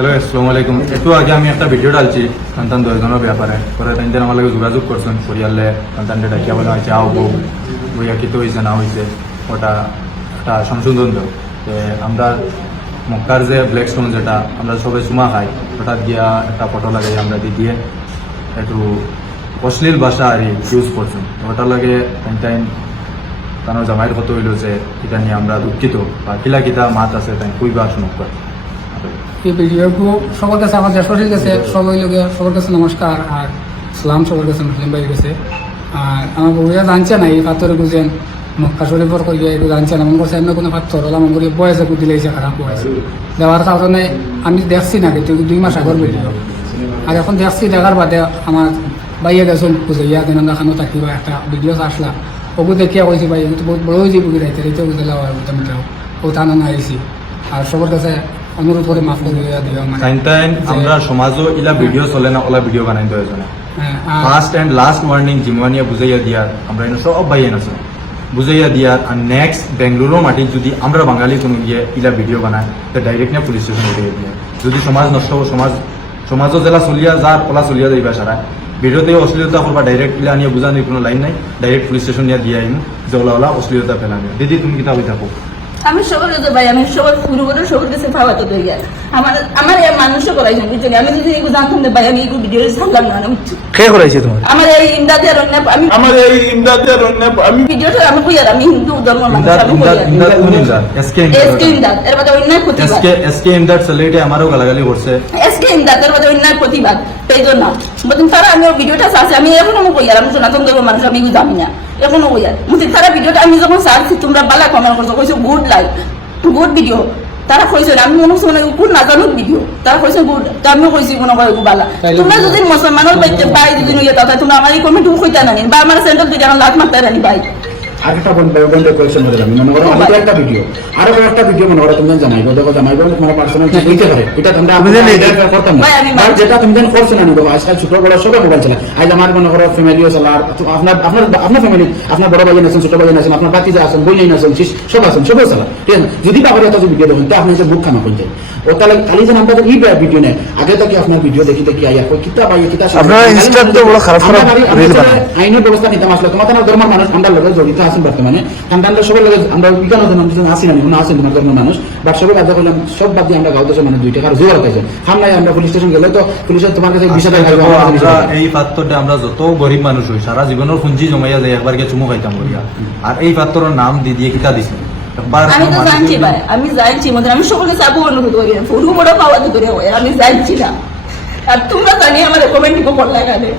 Hello আসসালামু আলাইকুম একটু আগে আমি একটা ভিডিও ডালছি, সন্তান দশজনের ব্যাপারে। পরে তিনজন আমার লাগে যোগাযোগ করছেন পরিয়ালে সন্তানটা ডাকিয়া বলা হয়েছে আও বউ। বইয়া কিতো হয়েছে না হয়েছে ওটা একটা সংশোধন যে আমরা মক্কার যে ব্ল্যাক স্টোন যেটা, আমরা সবাই চুমা খাই ওটা দিয়া একটা ফটো লাগাই আমরা দি দিয়ে একটু অশ্লীল ভাষা আর ইউজ করছেন। ওটা লাগে টাইম তানোর জামাইয়ের কত হইল যে, এটা নিয়ে আমরা দুঃখিত। বা কিলা কিতা মাত আছে তাই কইবা শুনুক এই ভিডিওটু সবার কাছে আমার দেশের কাছে সবাই লোকে সবার কাছে নমস্কার আর সালাম, সবার কাছে মুসলিম ভাইয়ের কাছে আর আমার বউয়া জানছে না, এই পাথরে বুঝেন, মক্কা শরীফর কই এটা জানছে না, মনে করছে এমনি কোনো পাথর হলাম মনে করি বয়সে কুদি লাগছে খারাপ বয়স দেওয়ার কারণে আমি দেখছি না, কিন্তু দুই মাস আগর ভিডিও। আর এখন দেখছি, দেখার বাদে আমার বাইয়ে গেছেন বুঝাইয়া কেন দেখানো থাকিবা একটা ভিডিও আসলা ওগু দেখিয়া কইছি, ভাই বহুত বড় হয়েছে বুঝি রাইতে রাইতে বুঝাইলা বুঝাম ও থানা আইছি। আর সবার কাছে অনুরোধ করে মাফ করে দিও মানে টাইম টাইম আমরা সমাজও ইলা ভিডিও চলে না ওলা ভিডিও বানাই দেওয়া জনে হ্যাঁ, ফার্স্ট এন্ড লাস্ট ওয়ার্নিং জিমানিয়া বুঝাইয়া দিয়ার আমরা এনে সব বাইয়ে আছে বুঝাইয়া দিয়ার আর নেক্সট বেঙ্গালুরু মাটি যদি আমরা বাঙালি কোনো গিয়ে ইলা ভিডিও বানায় তো ডাইরেক্ট না পুলিশ স্টেশন উঠিয়ে দিয়ে। যদি সমাজ নষ্ট হব সমাজ সমাজও জেলা চলিয়া যার পলা চলিয়া যাইবা সারা। ভিডিওতে অশ্লীলতা করবা ডাইরেক্ট ইলা নিয়ে বুঝানোর কোনো লাইন নাই ডাইরেক্ট পুলিশ স্টেশন নিয়ে দিয়ে আহিম যে ওলা ওলা অশ্লীলতা ফেলামি দিদি তুমি কিতা হই থাকো। আমি সবার কাছে ভাই আমি সবার পুরো করে সবার কাছে পাওয়া তো গেল। আমার আমার এই মানুষও করাইছেন বুঝছেন? আমি যদি এগুলো জানতাম না ভাই আমি এগুলো ভিডিও ছাড়লাম না আমি কে করাইছে তোমার? আমার এই ইমদাদের অন্য আমি আমার এই ইমদাদের অন্য আমি ভিডিওটা আমি কই আর আমি হিন্দু ধর্ম মানুষ আমি কই ইমদাদ ইমদাদ এসকে এসকে ইমদাদ এর মধ্যে অন্যায় প্রতিবাদ। এসকে এসকে ইমদাদ সেলিটে আমারও গালাগালি করছে। এসকে ইমদাদ এর মধ্যে অন্য প্রতিবাদ। এই জন্য বলতেন তারা আমি ভিডিওটা চাচ্ছি আমি এখনও কই আর আমি সনাতন ধর্ম মানুষ আমি এগুলো জানি না। এখনও আর মুতি তারা ভিডিওটা আমি যখন চাচ্ছি তোমরা বালা কমেন্ট করছ কইছো গুড লাইক গুড ভিডিও তারা কইছে আমি মনে করছি মানে কোন নাজানো ভিডিও তারা কইছে গুড তা আমিও কইছি মনে করে বালা। তোমরা যদি মুসলমানের বাইতে বাই যদি নিয়ে তাহলে তোমরা আমার এই কমেন্ট কইতা নানি বা আমার সেন্টার দুই জানা লাখ মারতে রানি বাই। আরেকটা বন্ধ বন্ধ করেছেন আমি মনে করো আমাদের একটা ভিডিও আরও একটা ভিডিও মনে করো তুমি জানাই দেখো জানাই তোমার পার্সোনাল ঠিক পারে এটা তোমরা তুমি করতাম না। ভাই, আমি আর যেটা তুমি জানো করছ না দেখো আজকাল ছোট বড় সবাই মোবাইল চালায়। আজ আমার মনে করো ফ্যামিলিও চালা আপনার আপনার আপনার ফ্যামিলি আপনার বড় ভাই আছেন ছোট ভাই আছেন আপনার বাতিজা আছেন বই আছেন শিশ সব আছেন সবাই চালা ঠিক আছে? যদি বাবার একটা ভিডিও দেখুন তো আপনি যে বুক খানা করতে ও তাহলে খালি যেন এই ভিডিও নেই আগে থেকে আপনার ভিডিও দেখি দেখি আইয়া কই কিতা পাই কিতা আপনারা Instagram তো বড় খারাপ। আইনের ব্যবস্থা নিতাম আসলে তোমার ধর্মের মানুষ আমরা জড়িত আছেন বর্তমানে। সন্তানরা সবার লোকের আমরা বিজ্ঞান অধ্যয়ন আসি না কোনো আছেন তোমার ধর্মের মানুষ। বাট সবাই বাধ্য করলাম সব বাদ দিয়ে আমরা গাঁও দেশের মানুষ দুই টাকার জোর রাখাইছে হামলায় আমরা পুলিশ স্টেশন গেলে তো পুলিশের তোমার কাছে বিশ হাজার আমার কাছে বিশ আমরা হাজার। এই পাত্রটা আমরা যত গরিব মানুষ হই সারা জীবনের পুঞ্জি জমাইয়া যায় একবার গিয়ে চুমু খাইতাম বলিয়া। আর এই পাত্রের নাম দি দিয়ে কিতা দিছে? আমি তো মানুষ- জানছি ভাই আমি জানছি মধ্যে আমি সকলকে চাবো অনুরোধ করি ফুরু বড় পাওয়া তো হয় আমি জানছি না। আর তোমরা জানি আমার কমেন্ট দিব পড়লা কানে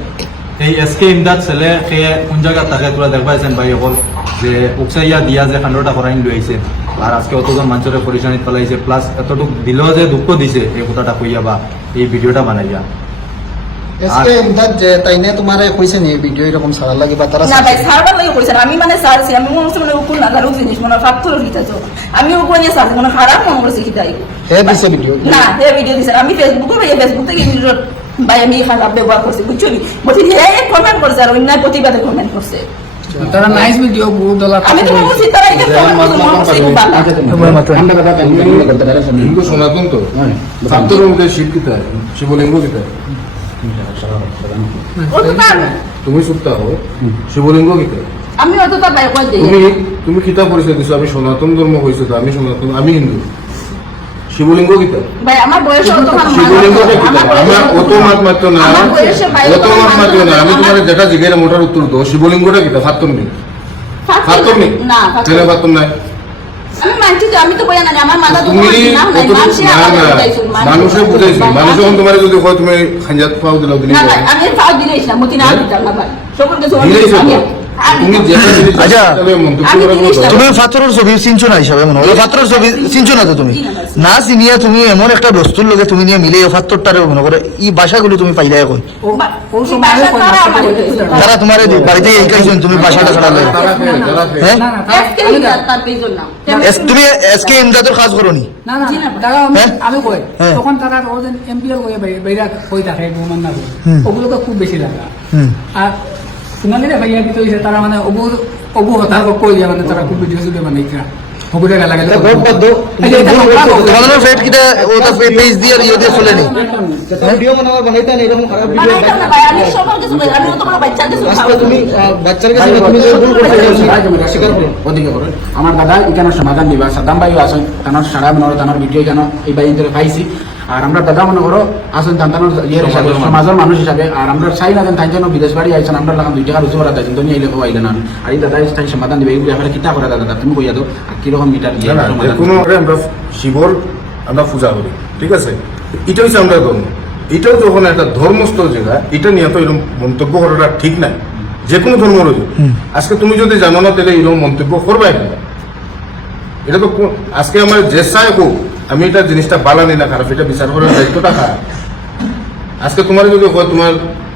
এই এসকে ইমদাদ ছেলে সে কোন জায়গা তাকে তোরা দেখবাইছেন ভাই অকল যে উকসাইয়া দিয়া যে খান্ডটা করাইন লই আইছে আর আজকে অতজন মানুষের পরিচানিত ফেলাইছে প্লাস এতটুকু দিলেও যে দুঃখ দিছে এই কথাটা কইয়া বা এই ভিডিওটা বানাইয়া। এসকে ইমদাদ যে তাইনে তোমারে কইছে নি ভিডিও এরকম সারার লাগি বা তারা না ভাই সারবার লাগে কইছেন আমি মানে সারছি আমি মনে হচ্ছে মানে জিনিস মানে ফাক্তর আমি সারছি মানে খারাপ মনে করছি হে দিছে ভিডিও না হে ভিডিও দিছেন আমি ফেসবুকে ভাই ফেসবুক থেকে ভিডিও ভাই আমি খারাপ ব্যবহার করছি বুঝছ নি বলছি হে কমেন্ট করছে আর অন্যায় প্রতিবাদে কমেন্ট করছে। তারা নাইস ভিডিও বহুত ডলার আমি তো বলছি তারা এটা কমেন্ট করছে মনে করছে তোমার আমরা কথা বলি, করতে পারি, সনাতন তো? হ্যাঁ, ছাত্ররূপে শিব কিতা শিবলিঙ্গ কিতা ও তো তুমি চুপতা হো শিবলিঙ্গ কিতা আমি অত তার ভাই কই দিই তুমি তুমি কিতা পরিচয় দিছো আমি সনাতন ধর্ম হয়েছে তো আমি সনাতন আমি হিন্দু। শিবলিঙ্গ কিতা ভাই আমার বয়স অত আমার শিবলিঙ্গ আমার আমার অত মাত মাত্র না। আমার বয়সে বাইরে অত মাত মাত্র না। আমি তোমার যেটা জিজ্ঞাসা মোটার উত্তর দো শিবলিঙ্গটা কিতা ফাত্তর নেই। ফাত্তর নেই? না ফাত্তর ছেলে নাই। আমি মানছি যে আমি তো বই না আমার মাথা তো তুমি না মানুষে না আমাকে না। বুঝাইছো মানুষ যখন তোমার যদি হয় তুমি খাঞ্জাত পাও দিলাও দিলি না আমি ফাও দিলেই না মতি না দিতাম না ভাই। সকলকে সমান আমি- আমি- আচ্ছা, আমি দরকার তুমি ফাতরের ছবি চিনছো না হিসাবে মনে হয়। ফাতরের ছবি চিনছো না তো তুমি? না চিনিয়া তুমি এমন একটা বস্তুর লগে তুমি নিয়ে মিলে ফাতরটারে মনে করে এই ভাষাগুলো তুমি এই বাসা কই তারা তোমার বাড়িতে শিখাইছেন তুমি ভাষাটা ছাড়া লাগে তারা ফেলে, তারা ফেলে। হ্যাঁ? আমি তুমি এসকে ইমদাদের কাজ করো নি না না আমি হ্যাঁ? কই হ্যাঁ। তখন তারা ওদের এমপিএল কই বাইরা কই থাকে গোমান না ওগুলোকে খুব বেশি লাগা। মানে মানে গেলা গেলে ফেট কিটা ওটা পেজ দিয়ে ইয়ে দিয়ে ভিডিও বানাবার বানাইতে না এরকম খারাপ ভিডিও ভাই আমি সবার কিছু আমি তোমার বাচ্চার কিছু আজকে তুমি বাচ্চার কাছে তুমি যে ভুল করতে স্বীকার করো ওদিকে করো আমার দাদা এখানে সমাধান দিবা সাদ্দাম ভাইও আসেন তানোর সারা মনে করো ভিডিও কেন এই বাই ইন্টারে পাইছি আর আমরা দাদা মনে করো আসেন তান্তানোর ইয়ের হিসাবে সমাজের মানুষ হিসাবে। আর আমরা চাই না তাই যেন বিদেশ বাড়ি আইছেন আমরা লাগান দুই টাকা রুচু করা তাই তুমি আইলে কেউ আইলে না। আর এই দাদা তাই সমাধান দিবে এইগুলো আমরা কিতা করে দাদা তুমি কইয়া দাও আর কীরকম মিটার দিয়ে কোনো আমরা শিবর আমরা পূজা করি ঠিক আছে? এটা হচ্ছে আমরা ধর্ম। এটাও যখন একটা ধর্মস্থল জায়গা এটা নিয়ে তো এরকম মন্তব্য করাটা ঠিক নাই। যে কোনো ধর্ম রয়েছে আজকে তুমি যদি জানো না তাহলে এরকম মন্তব্য করবাই না এটা তো আজকে আমার যে চাই হোক আমি এটা জিনিসটা বালানি না খারাপ, এটা বিচার করার দায়িত্বটা খারাপ আজকে তোমার যদি হয় তোমার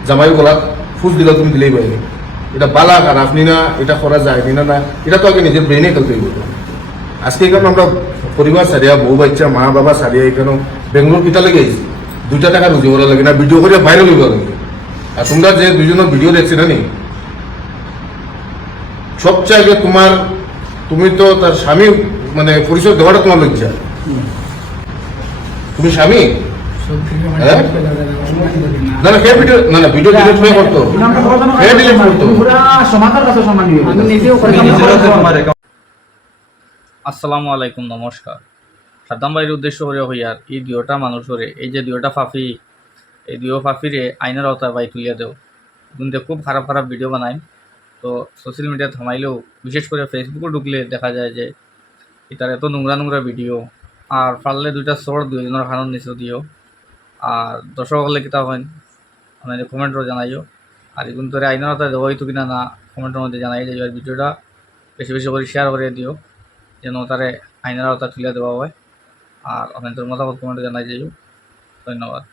জামাই গলাত ফুস দিলে তুমি দিলেই পাইনি। এটা বালা খারাপ নি না এটা করা যায় নি, না, এটা তো আগে নিজের ব্রেনে খেলতে হইব। আজকে এখানে আমরা পরিবার সারিয়া বউ বাচ্চা, মা, বাবা সারিয়া এখানে বেঙ্গলোর কিতা লেগে আইছি? দুইটা টাকা রুজি করা লাগে না ভিডিও করে বাইরে লইব লাগে। আর তোমরা যে দুজনের ভিডিও দেখছি না নি? সবচেয়ে আগে তোমার, তুমি তো তার স্বামী মানে পরিচয় দেওয়াটা তোমার লজ্জা। তুমি স্বামী? হ্যাঁ? না না ভিডিও না না ভিডিও ডিলিট হয়ে করতো। ডিলিট করতো? কাছে আসসালামু আলাইকুম নমস্কার। সাদ্দাম ভাইয়ের উদ্দেশ্য করে হইয়ার এই দুয়োটা মানুষরে এই যে দুয়োটা ফাফি এই দুয়ো ফাফিরে আইনের আওতায় বাই তুলিয়া দেও। কিন্তু খুব খারাপ খারাপ ভিডিও বানায়। তো সোশ্যাল মিডিয়া থামাইলেও বিশেষ করে ফেসবুকে ঢুকলে দেখা যায় যে এটার এত নোংরা নোংরা ভিডিও আর পারলে দুইটা সর দুইজনের হানন নিচে দিও। আর দর্শক হলে কিতা হয় মানে কমেন্টও জানাইও। আর এগুলো তোরে আইনতা হইতো কিনা না কমেন্টের মধ্যে জানাই যে ভিডিওটা বেশি বেশি করে শেয়ার করে দিও, যেন তারে আইনের আওতা তুলে দেওয়া হয়। আর আপনাদের মতামত কমেন্টে জানাই যাইও ধন্যবাদ।